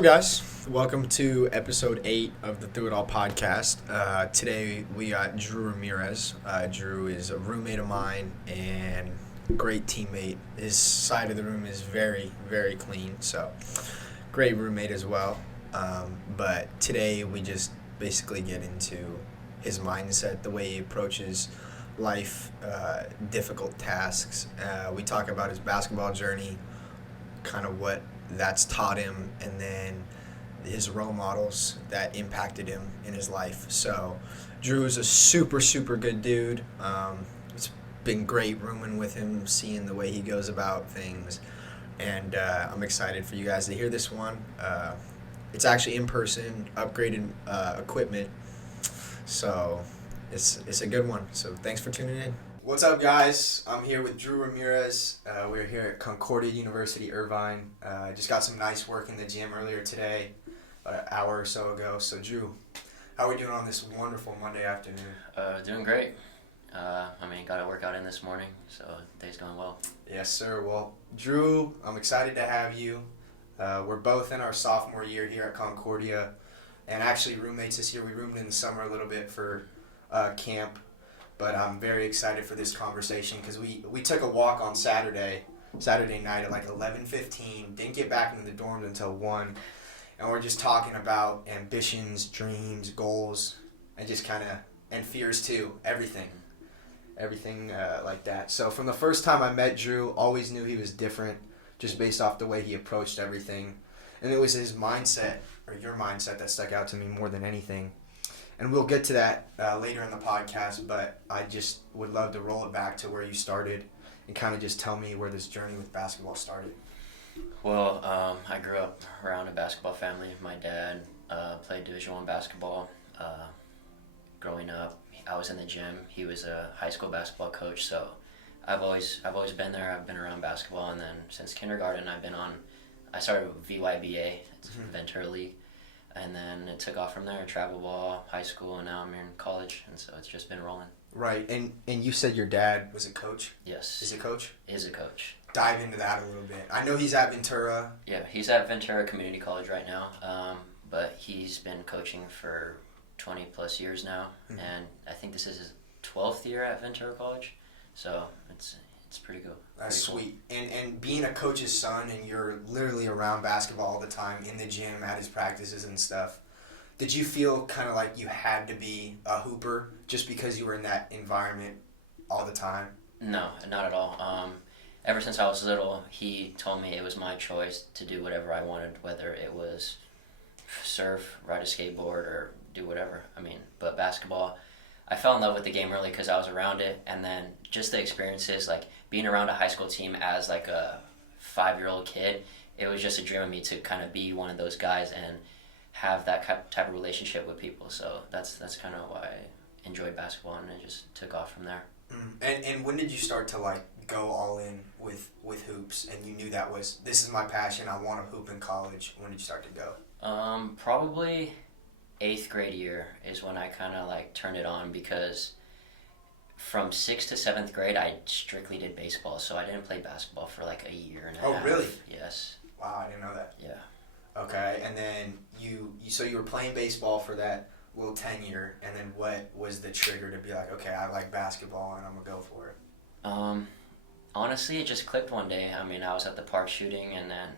up, guys? Welcome to episode 8 of the Thru It All Podcast. Today we got Drew Ramirez. Drew is a roommate of mine and great teammate. His side of the room is very, very clean, so great roommate as well. But today we just basically get into his mindset, the way he approaches life, difficult tasks. We talk about his basketball journey, kind of what that's taught him, and then his role models that impacted him in his life. So Drew is a super, super good dude. It's been great rooming with him, seeing the way he goes about things, and I'm excited for you guys to hear this one. It's actually in person, upgraded equipment, so it's a good one. So thanks for tuning in. What's up, guys? I'm here with Drew Ramirez. We're here at Concordia University, Irvine. Just got some nice work in the gym earlier today, about an hour or so ago. So, Drew, how are we doing on this wonderful Monday afternoon? Doing great. Got a workout in this morning, so day's going well. Yes, sir. Well, Drew, I'm excited to have you. We're both in our sophomore year here at Concordia, and actually roommates this year. We roomed in the summer a little bit for camp. But I'm very excited for this conversation because we took a walk on Saturday night at like 11:15. Didn't get back into the dorms until 1. And we're just talking about ambitions, dreams, goals, and just and fears too. Everything like that. So from the first time I met Drew, always knew he was different just based off the way he approached everything. And it was his mindset, or your mindset, that stuck out to me more than anything. And we'll get to that later in the podcast, but I just would love to roll it back to where you started and kind of just tell me where this journey with basketball started. Well, I grew up around a basketball family. My dad played Division I basketball. Growing up, I was in the gym. He was a high school basketball coach, so I've always been there. I've been around basketball, and then since kindergarten, I started with VYBA, it's Ventura League. And then it took off from there, travel ball, high school, and now I'm in college, and so it's just been rolling. Right, and you said your dad was a coach? Yes. Is a coach? Is a coach. Dive into that a little bit. I know he's at Ventura. Yeah, he's at Ventura Community College right now, but he's been coaching for 20 plus years now, and I think this is his 12th year at Ventura College, so it's pretty cool. That's pretty sweet. Cool. And being a coach's son, and you're literally around basketball all the time, in the gym, at his practices and stuff, did you feel kind of like you had to be a hooper just because you were in that environment all the time? No, not at all. Ever since I was little, he told me it was my choice to do whatever I wanted, whether it was surf, ride a skateboard, or do whatever. But basketball, I fell in love with the game early because I was around it, and then just the experiences, like being around a high school team as like a 5-year-old kid, it was just a dream of me to kind of be one of those guys and have that type of relationship with people. So that's kind of why I enjoyed basketball, and it just took off from there. And when did you start to like go all in with hoops, and you knew this is my passion, I want to hoop in college? When did you start to go? Probably 8th grade year is when I kind of like turned it on, because from 6th to 7th grade I strictly did baseball, so I didn't play basketball for like a year and a half. Oh, really? Yes. Wow, I didn't know that. Yeah. Okay, and then you were playing baseball for that little tenure, and then what was the trigger to be like, okay, I like basketball and I'm gonna go for it? Honestly, it just clicked one day. I was at the park shooting, and then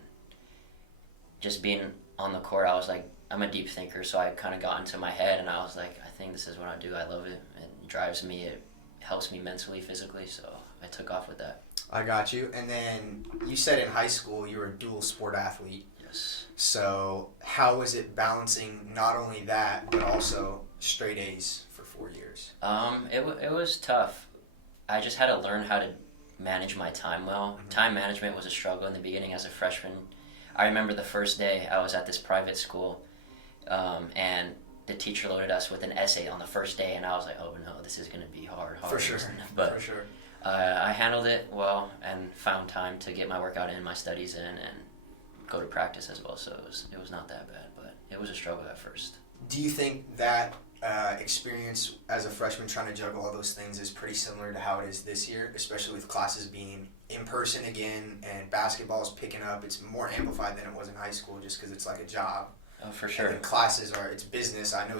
just being on the court, I was like, I'm a deep thinker, so I kind of got into my head, and I was like, I think this is what I do. I love it. It drives me. It helps me mentally, physically, so I took off with that. I got you. And then you said in high school you were a dual sport athlete. Yes. So how was it balancing not only that, but also straight A's for 4 years? It was tough. I just had to learn how to manage my time well. Time management was a struggle in the beginning as a freshman. I remember the first day I was at this private school, and the teacher loaded us with an essay on the first day, and I was like, oh no, this is going to be hard. For sure. But for sure. I handled it well and found time to get my workout in, my studies in, and go to practice as well. So it was not that bad, but it was a struggle at first. Do you think that experience as a freshman trying to juggle all those things is pretty similar to how it is this year, especially with classes being in person again and basketball is picking up. It's more amplified than it was in high school just because it's like a job. Oh, for sure. And classes it's business. I know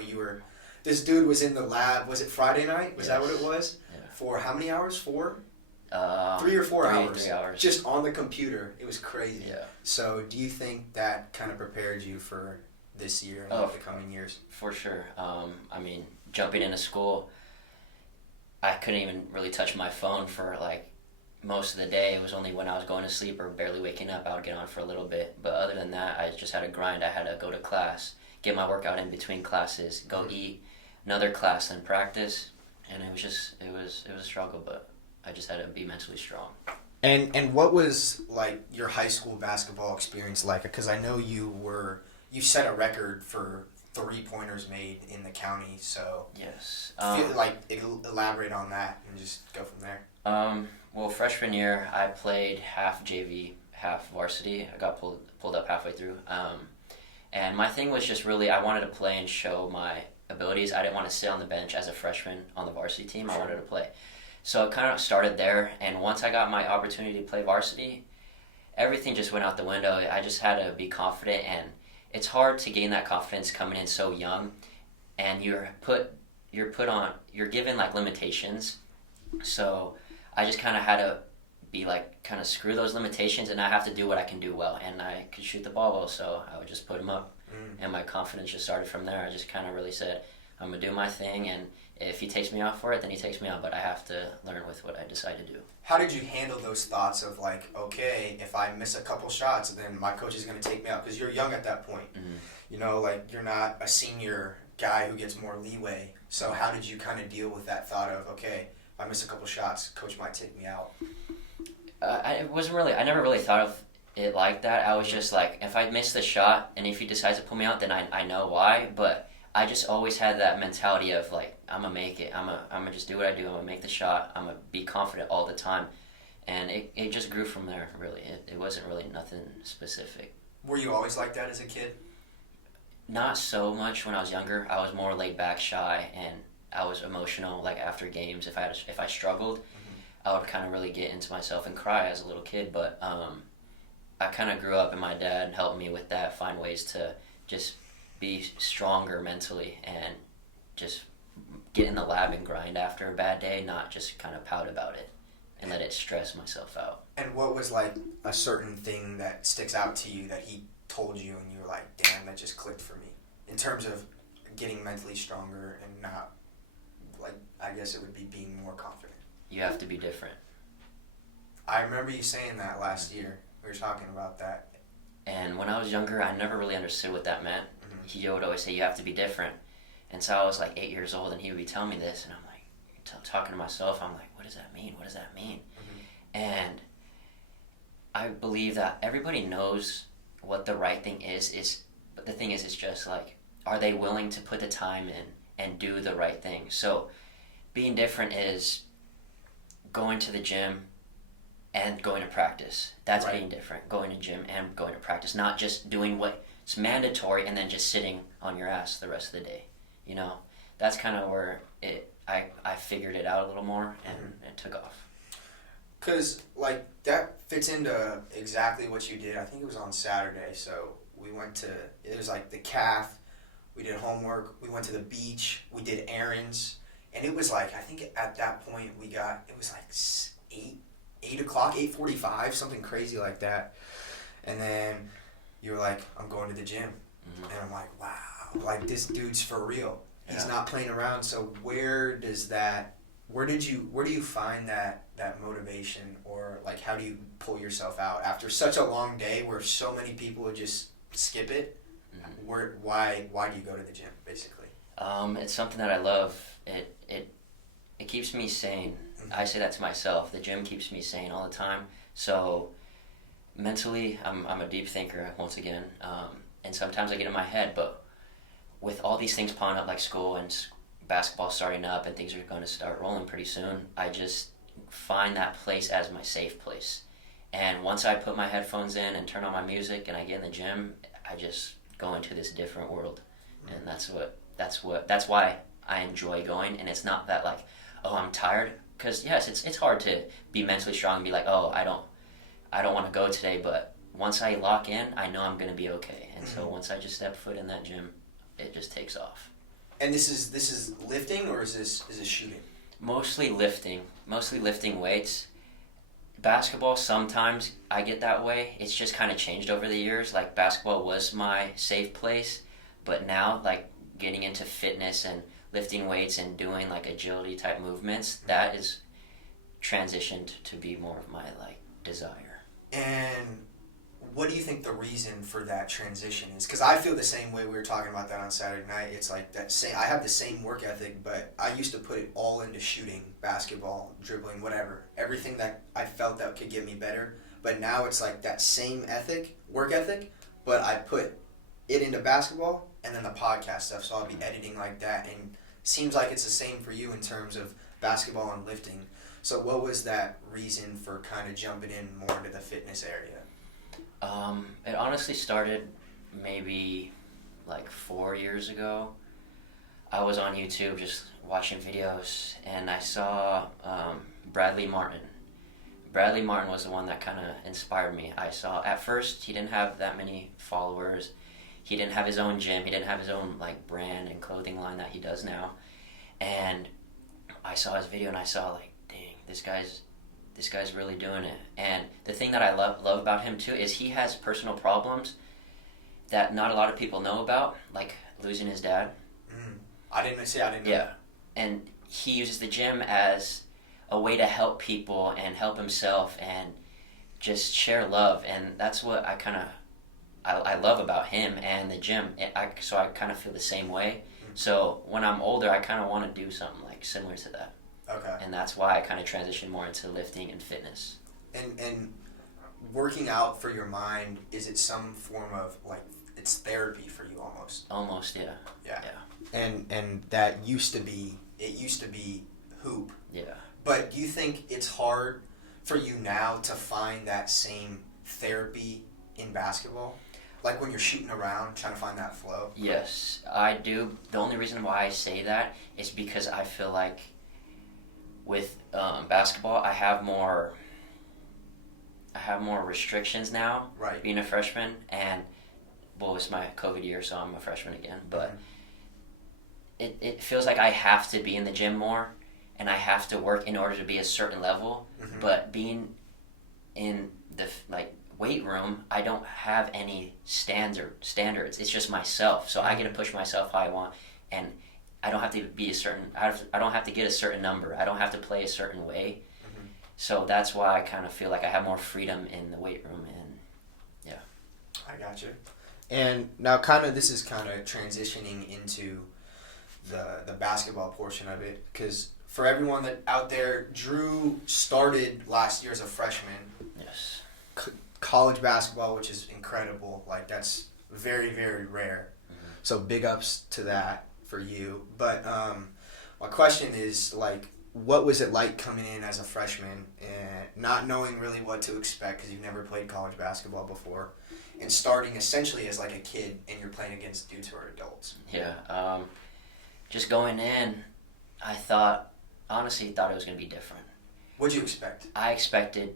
this dude was in the lab, was it Friday night? Was that what it was? Yeah. For how many hours? 4? 3 or 4 hours. 3 hours. Just on the computer. It was crazy. Yeah. So do you think that kind of prepared you for this year and the coming years? For sure. I mean, jumping into school, I couldn't even really touch my phone for like most of the day. It was only when I was going to sleep or barely waking up, I would get on for a little bit. But other than that, I just had to grind. I had to go to class, get my workout in between classes, go eat, another class, then practice. And it was a struggle, but I just had to be mentally strong. And what was like your high school basketball experience like? Because I know you set a record for 3-pointers made in the county. So yes, elaborate on that and just go from there. Well, freshman year I played half JV, half varsity. I got pulled up halfway through. And my thing was just really I wanted to play and show my abilities. I didn't want to sit on the bench as a freshman on the varsity team. I wanted to play. So it kind of started there, and once I got my opportunity to play varsity, everything just went out the window. I just had to be confident, and it's hard to gain that confidence coming in so young, and you're given like limitations. So I just kind of had to be like kind of screw those limitations, and I have to do what I can do well, and I could shoot the ball well, so I would just put them up, and my confidence just started from there. I just kind of really said, I'm gonna do my thing, and if he takes me out for it, then he takes me out, but I have to learn with what I decide to do. How did you handle those thoughts of like, okay, if I miss a couple shots, then my coach is going to take me out? Because you're young at that point. Mm-hmm. You know, like you're not a senior guy who gets more leeway. So how did you kind of deal with that thought of, okay, if I miss a couple shots, coach might take me out? I never really thought of it like that. I was just like, if I miss the shot and if he decides to pull me out, then I know why, but I just always had that mentality of like, I'm gonna make it. I'm gonna just do what I do. I'm gonna make the shot. I'm gonna be confident all the time, and it just grew from there. Really, it wasn't really nothing specific. Were you always like that as a kid? Not so much when I was younger. I was more laid back, shy, and I was emotional. Like after games, if I struggled, I would kind of really get into myself and cry as a little kid. But I kind of grew up, and my dad helped me with that. Find ways to just be stronger mentally and just get in the lab and grind after a bad day, not just kind of pout about it and let it stress myself out. And what was like a certain thing that sticks out to you that he told you and you were like, damn, that just clicked for me in terms of getting mentally stronger and not, like, I guess it would be being more confident? You have to be different. I remember you saying that last year. We were talking about that. And when I was younger, I never really understood what that meant. He would always say, you have to be different. And so I was like 8 years old, and he would be telling me this, and I'm like, talking to myself, I'm like, what does that mean? What does that mean? And I believe that everybody knows what the right thing is, but the thing is, it's just like, are they willing to put the time in and do the right thing? So being different is going to the gym and going to practice. That's right. Being different, going to gym and going to practice, not just doing what's mandatory and then just sitting on your ass the rest of the day. You know, that's kind of where I figured it out a little more, and it took off. Because, like, that fits into exactly what you did. I think it was on Saturday, so we went to, it was like the calf, we did homework, we went to the beach, we did errands, and it was like, I think at that point it was like 8 o'clock, 8:45, something crazy like that. And then you were like, I'm going to the gym. And I'm like, wow, like this dude's for real. He's not playing around. So where do you find that motivation, or like how do you pull yourself out after such a long day where so many people would just skip it? Why do you go to the gym basically? It's something that I love. It keeps me sane. I say that to myself. The gym keeps me sane all the time. So mentally, I'm a deep thinker once again, and sometimes I get in my head. But with all these things piling up, like school and basketball starting up, and things are going to start rolling pretty soon, I just find that place as my safe place. And once I put my headphones in and turn on my music, and I get in the gym, I just go into this different world, and that's why I enjoy going, and it's not that like, oh, I'm tired. Because yes, it's hard to be mentally strong and be like, oh, I don't want to go today, but once I lock in, I know I'm gonna be okay. And so once I just step foot in that gym, it just takes off. And this is lifting, or is this shooting? Mostly lifting weights. Basketball, sometimes I get that way. It's just kind of changed over the years. Like, basketball was my safe place, but now, like, getting into fitness and lifting weights and doing, like, agility type movements, that is transitioned to be more of my, like, desire. And what do you think the reason for that transition is? Because I feel the same way. We were talking about that on Saturday night. It's like that same. I have the same work ethic, but I used to put it all into shooting, basketball, dribbling, whatever. Everything that I felt that could get me better. But now it's like that same work ethic, but I put it into basketball and then the podcast stuff. So I'll be editing like that, and seems like it's the same for you in terms of basketball and lifting. So what was that reason for kind of jumping in more into the fitness area? It honestly started maybe like 4 years ago. I was on YouTube just watching videos, and I saw Bradley Martin. Bradley Martin was the one that kind of inspired me. I saw, at first, he didn't have that many followers. He didn't have his own gym. He didn't have his own like brand and clothing line that he does now. And I saw his video, and I saw like, dang, this guy's really doing it. And the thing that I love about him too is he has personal problems that not a lot of people know about, like losing his dad. I didn't know. Yeah. And he uses the gym as a way to help people and help himself and just share love. And that's what I love about him and the gym. So I kind of feel the same way. So when I'm older, I kind of want to do something like similar to that. Okay. And that's why I kind of transitioned more into lifting and fitness. And working out for your mind, is it some form of like, it's therapy for you almost? Almost, yeah. Yeah. And that used to be hoop. Yeah. But do you think it's hard for you now to find that same therapy in basketball? Like when you're shooting around, trying to find that flow? Yes, I do. The only reason why I say that is because I feel like with basketball, I have more restrictions now. Right. Being a freshman, and well, it's my COVID year, so I'm a freshman again. But it feels like I have to be in the gym more, and I have to work in order to be a certain level. Mm-hmm. But being in the weight room, I don't have any standards. It's just myself, so I get to push myself how I want, and I don't have to be I don't have to get a certain number. I don't have to play a certain way. Mm-hmm. So that's why I kind of feel like I have more freedom in the weight room, and yeah. I got you. And now this is kind of transitioning into the basketball portion of it, because for everyone that out there, Drew started last year as a freshman. Yes. College basketball, which is incredible. Like, that's very, very rare. Mm-hmm. So big ups to that for you. But my question is, like, what was it like coming in as a freshman and not knowing really what to expect because you've never played college basketball before, and starting essentially as like a kid and you're playing against dudes who are adults? Yeah. Just going in, I honestly thought it was going to be different. What'd you expect? I expected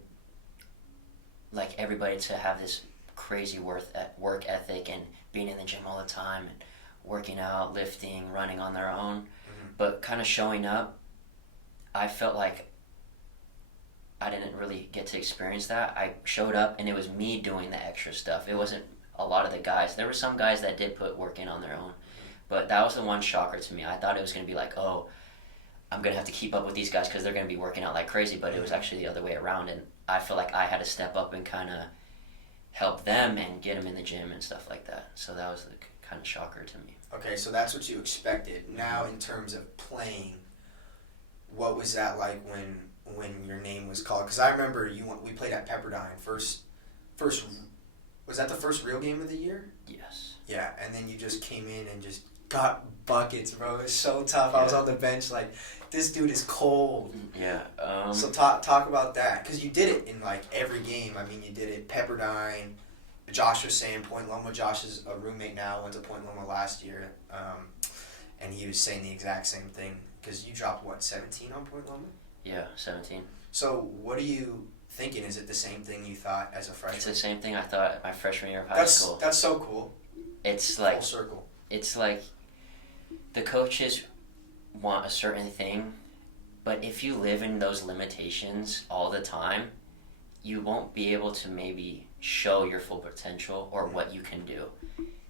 like everybody to have this crazy work ethic and being in the gym all the time and working out, lifting, running on their own. Mm-hmm. But kind of showing up, I felt like I didn't really get to experience that. I showed up and it was me doing the extra stuff. It wasn't a lot of the guys. There were some guys that did put work in on their own. But that was the one shocker to me. I thought it was going to be like, oh, I'm going to have to keep up with these guys because they're going to be working out like crazy. But it was actually the other way around. And I feel like I had to step up and kind of help them and get them in the gym and stuff like that. So that was the kind of shocker to me. Okay, so that's what you expected. Now, in terms of playing, what was that like when your name was called? Because I remember we played at Pepperdine. First, was that the first real game of the year? Yes. Yeah, and then you just came in and just got buckets, bro. It was so tough. Yeah. I was on the bench like, this dude is cold. Yeah. So talk about that, because you did it in like every game. I mean, you did it Pepperdine. Josh was saying Point Loma. Josh is a roommate now. Went to Point Loma last year. and he was saying the exact same thing. Because you dropped, what, 17 on point limit? Yeah, 17. So what are you thinking? Is it the same thing you thought as a freshman? It's the same thing I thought my freshman year of high school. That's so cool. It's like full circle. It's like the coaches want a certain thing, but if you live in those limitations all the time, you won't be able to maybe show your full potential or what you can do.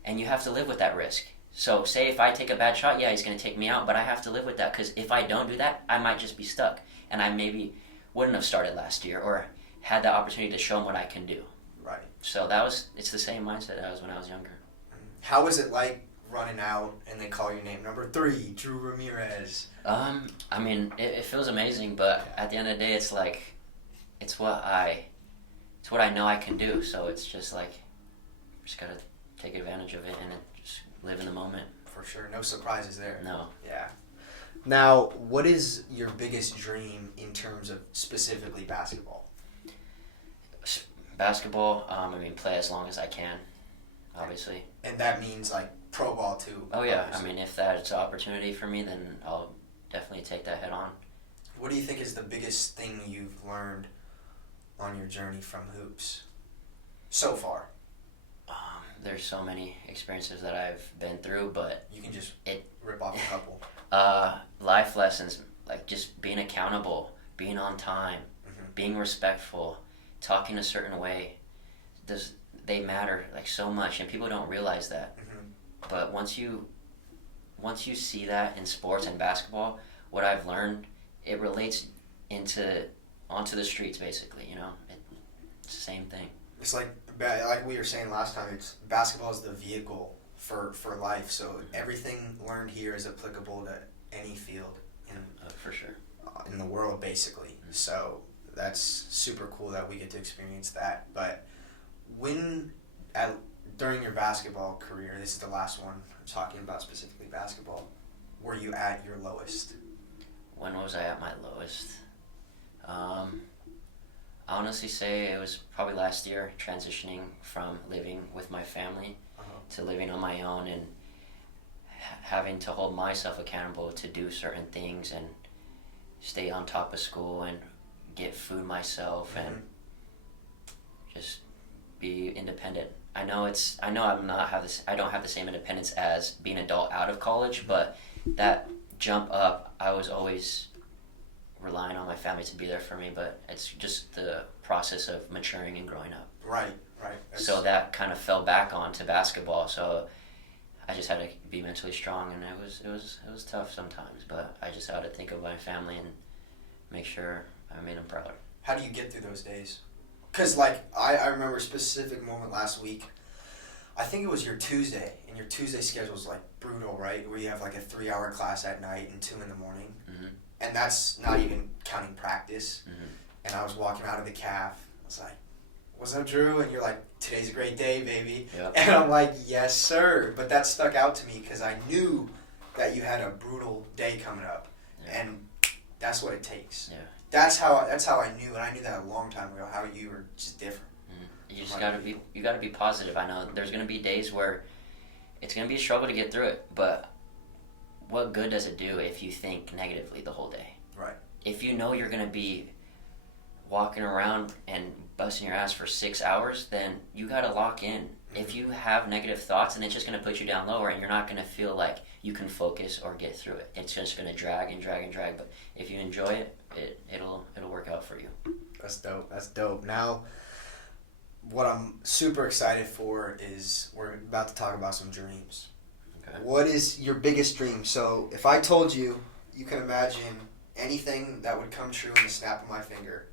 And you have to live with that risk. So say if I take a bad shot, yeah, he's going to take me out, but I have to live with that, because if I don't do that, I might just be stuck. And I maybe wouldn't have started last year or had the opportunity to show him what I can do. Right. So it's the same mindset I was when I was younger. How was it like running out and they call your name, number 3, Drew Ramirez? I mean, it feels amazing, but at the end of the day, it's like, it's what I know I can do. So it's just like, just gotta take advantage of it and just live in the moment. For sure, no surprises there. No. Yeah. Now, what is your biggest dream in terms of specifically basketball? Basketball, I mean, play as long as I can, obviously. And that means like pro ball too? Oh yeah, obviously. I mean, if that's an opportunity for me, then I'll definitely take that head on. What do you think is the biggest thing you've learned on your journey from hoops so far? There's so many experiences that I've been through, but you can just rip off a couple. Life lessons, like just being accountable, being on time, being respectful, talking a certain way. They matter like so much, and people don't realize that. But once you see that in sports and basketball, what I've learned, it relates onto the streets, basically. You know, it's the same thing. It's like we were saying last time. It's basketball is the vehicle for life. So everything learned here is applicable to any field for sure in the world, basically. So that's super cool that we get to experience that. But during your basketball career, this is the last one I'm talking about, specifically basketball, were you at your lowest? When was I at my lowest? I honestly say it was probably last year, transitioning from living with my family to living on my own and having to hold myself accountable to do certain things and stay on top of school and get food myself and just be independent. I don't have the same independence as being an adult out of college, but that jump up, I was always relying on my family to be there for me, but it's just the process of maturing and growing up. Right. So that kind of fell back onto basketball. So I just had to be mentally strong, and it was tough sometimes, but I just had to think of my family and make sure I made them proud. How do you get through those days? Because like I remember a specific moment last week. I think it was your Tuesday, and your Tuesday schedule is like brutal, right? Where you have like a 3-hour class at night and 2 in the morning. And that's not even counting practice. And I was walking out of the calf. I was like, "What's up, Drew?" And you're like, "Today's a great day, baby." Yep. And I'm like, "Yes, sir." But that stuck out to me because I knew that you had a brutal day coming up. Yeah. And that's what it takes. Yeah. That's how I knew, and I knew that a long time ago, how you were just different. You just gotta be positive. I know there's gonna be days where it's gonna be a struggle to get through it, but what good does it do if you think negatively the whole day? Right. If you know you're gonna be walking around and busting your ass for 6 hours, then you gotta lock in. If you have negative thoughts, then it's just gonna put you down lower, and you're not gonna feel like you can focus or get through it. It's just gonna drag and drag and drag. But if you enjoy it, it'll work out for you. That's dope. Now, what I'm super excited for is we're about to talk about some dreams. Okay. What is your biggest dream? So if I told you can imagine anything that would come true in the snap of my finger,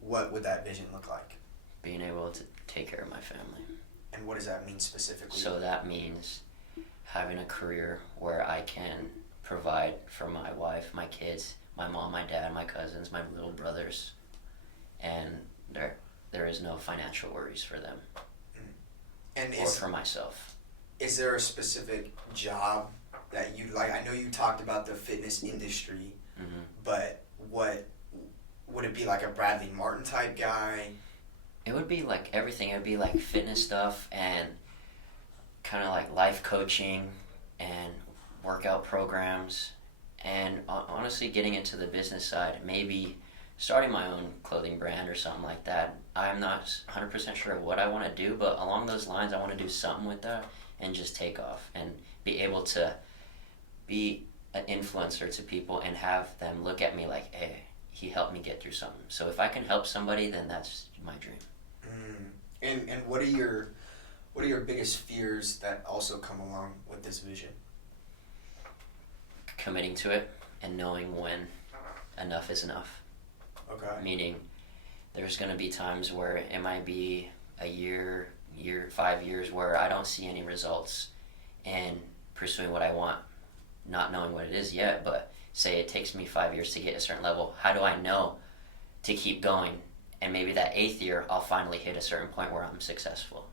what would that vision look like? Being able to take care of my family. And what does that mean specifically? So that means having a career where I can provide for my wife, my kids, my mom, my dad, my cousins, my little brothers, and there is no financial worries for them or for myself. Is there a specific job that you like? I know you talked about the fitness industry, but what would it be, like a Bradley Martin type guy? It would be like everything. It would be like fitness stuff and kind of like life coaching and workout programs, and honestly getting into the business side, maybe starting my own clothing brand or something like that. I'm not 100% sure of what I want to do, but along those lines, I want to do something with that and just take off and be able to be an influencer to people and have them look at me like, hey, he helped me get through something. So if I can help somebody, then that's my dream. And what are your biggest fears that also come along with this vision? Committing to it and knowing when enough is enough. Okay. Meaning there's going to be times where it might be a year, 5 years where I don't see any results in pursuing what I want, not knowing what it is yet, but say it takes me 5 years to get a certain level. How do I know to keep going? And maybe that 8th year, I'll finally hit a certain point where I'm successful.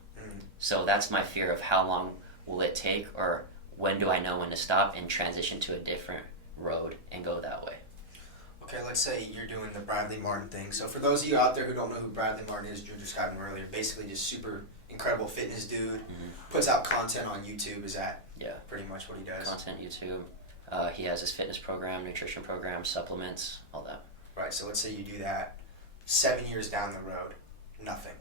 So that's my fear of how long will it take, or when do I know when to stop and transition to a different road and go that way. Okay, let's say you're doing the Bradley Martin thing. So for those of you out there who don't know who Bradley Martin is, Drew described him earlier, basically just super incredible fitness dude, puts out content on YouTube. Is that pretty much what he does? Content, YouTube. He has his fitness program, nutrition program, supplements, all that. Right, so let's say you do that 7 years down the road, nothing.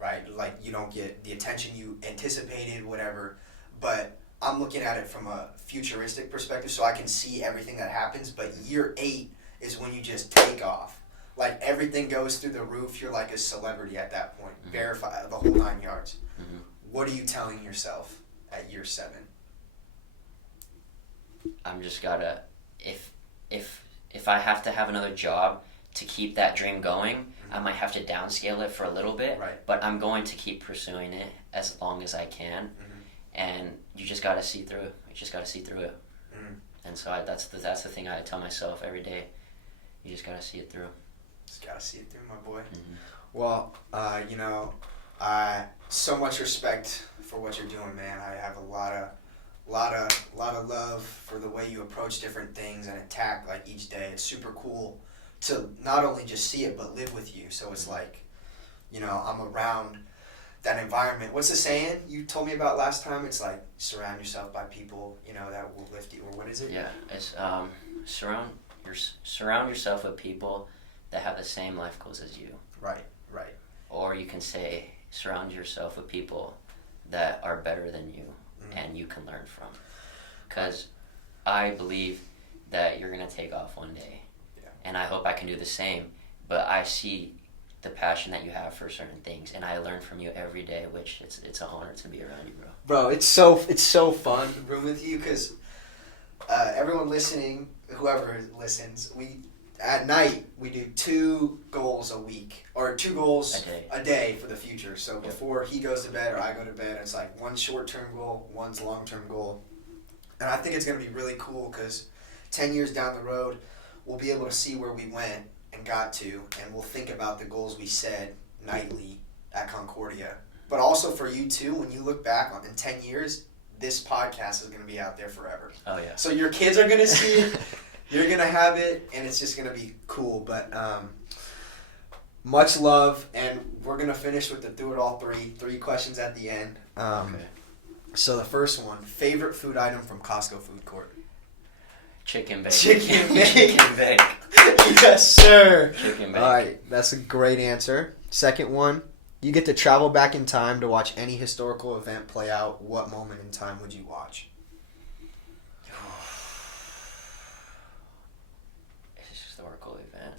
Right, like you don't get the attention you anticipated, whatever, but I'm looking at it from a futuristic perspective, so I can see everything that happens, but year 8 is when you just take off. Like everything goes through the roof, you're like a celebrity at that point, verify the whole 9 yards. What are you telling yourself at year 7? I'm just gotta, if I have to have another job to keep that dream going, I might have to downscale it for a little bit, but I'm going to keep pursuing it as long as I can. And you just got to see through it. You just got to see through it. And so that's the thing I tell myself every day. You just got to see it through. Just got to see it through, my boy. Well, so much respect for what you're doing, man. I have a lot of love for the way you approach different things and attack like each day. It's super cool to not only just see it but live with you. So it's like, I'm around that environment. What's the saying you told me about last time? It's like surround yourself by people, that will lift you, or what is it? Yeah, it's surround yourself with people that have the same life goals as you. Right. Or you can say surround yourself with people that are better than you and you can learn from. Because I believe that you're gonna take off one day, and I hope I can do the same. But I see the passion that you have for certain things, and I learn from you every day, which it's an honor to be around you, bro. Bro, it's so fun room with you, because everyone listening, whoever listens, at night we do 2 goals a week, or 2 goals a day for the future. So before he goes to bed or I go to bed, it's like one short-term goal, one's long-term goal. And I think it's going to be really cool, because 10 years down the road, we'll be able to see where we went and got to, and we'll think about the goals we said nightly at Concordia. But also for you too, when you look back in 10 years, this podcast is going to be out there forever. Oh yeah. So your kids are going to see it, you're going to have it, and it's just going to be cool. But much love, and we're going to finish with the Thru It All 3 questions at the end. Okay. So the first one, favorite food item from Costco food court? Chicken bake. Chicken bake. Chicken bake. Yes, sir. Chicken bake. All right, that's a great answer. Second one, you get to travel back in time to watch any historical event play out. What moment in time would you watch? Historical event.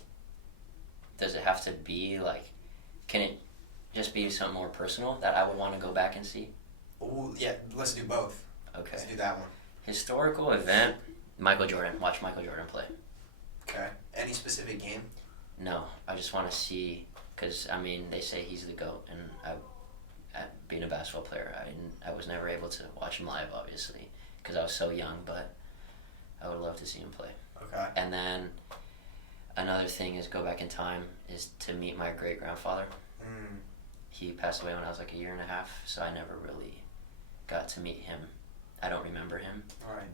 Does it have to be like, can it just be something more personal that I would want to go back and see? Ooh, yeah, let's do both. Okay. Let's do that one. Historical event, Michael Jordan. Watch Michael Jordan play. Okay. Any specific game? No, I just want to see, because they say he's the GOAT, and being a basketball player, I was never able to watch him live, obviously, because I was so young, but I would love to see him play. Okay. And then another thing is go back in time is to meet my great grandfather. He passed away when I was like 1.5 years, so I never really got to meet him. I don't remember him,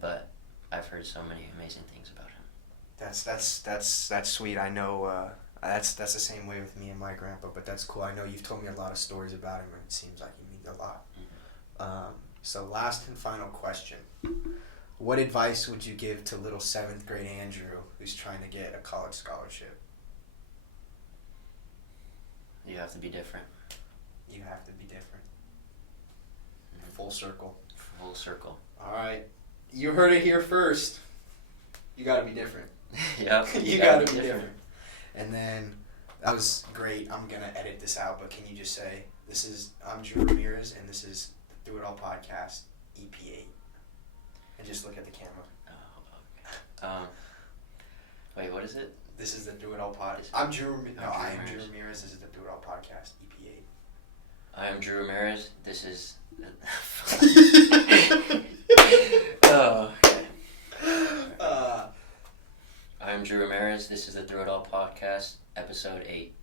but I've heard so many amazing things about him. That's sweet. I know that's the same way with me and my grandpa, but that's cool. I know you've told me a lot of stories about him, and it seems like you mean a lot. So last and final question. What advice would you give to little 7th grade Andrew who's trying to get a college scholarship? You have to be different. You have to be different. Full circle. Full circle. All right. You heard it here first. You got to be different. Yep. You got to be different. And then, that was great. I'm going to edit this out, but can you just say, I'm Drew Ramirez, and this is the Thru It All Podcast, EP8. And just look at the camera. Oh, okay. Wait, what is it? This is the Thru It All Podcast. I am Drew Ramirez. This is the Thru It All Podcast, EP8. I am Drew Ramirez. This is... Oh, okay. I am Drew Ramirez. This is the Thru It All Podcast, Episode 8.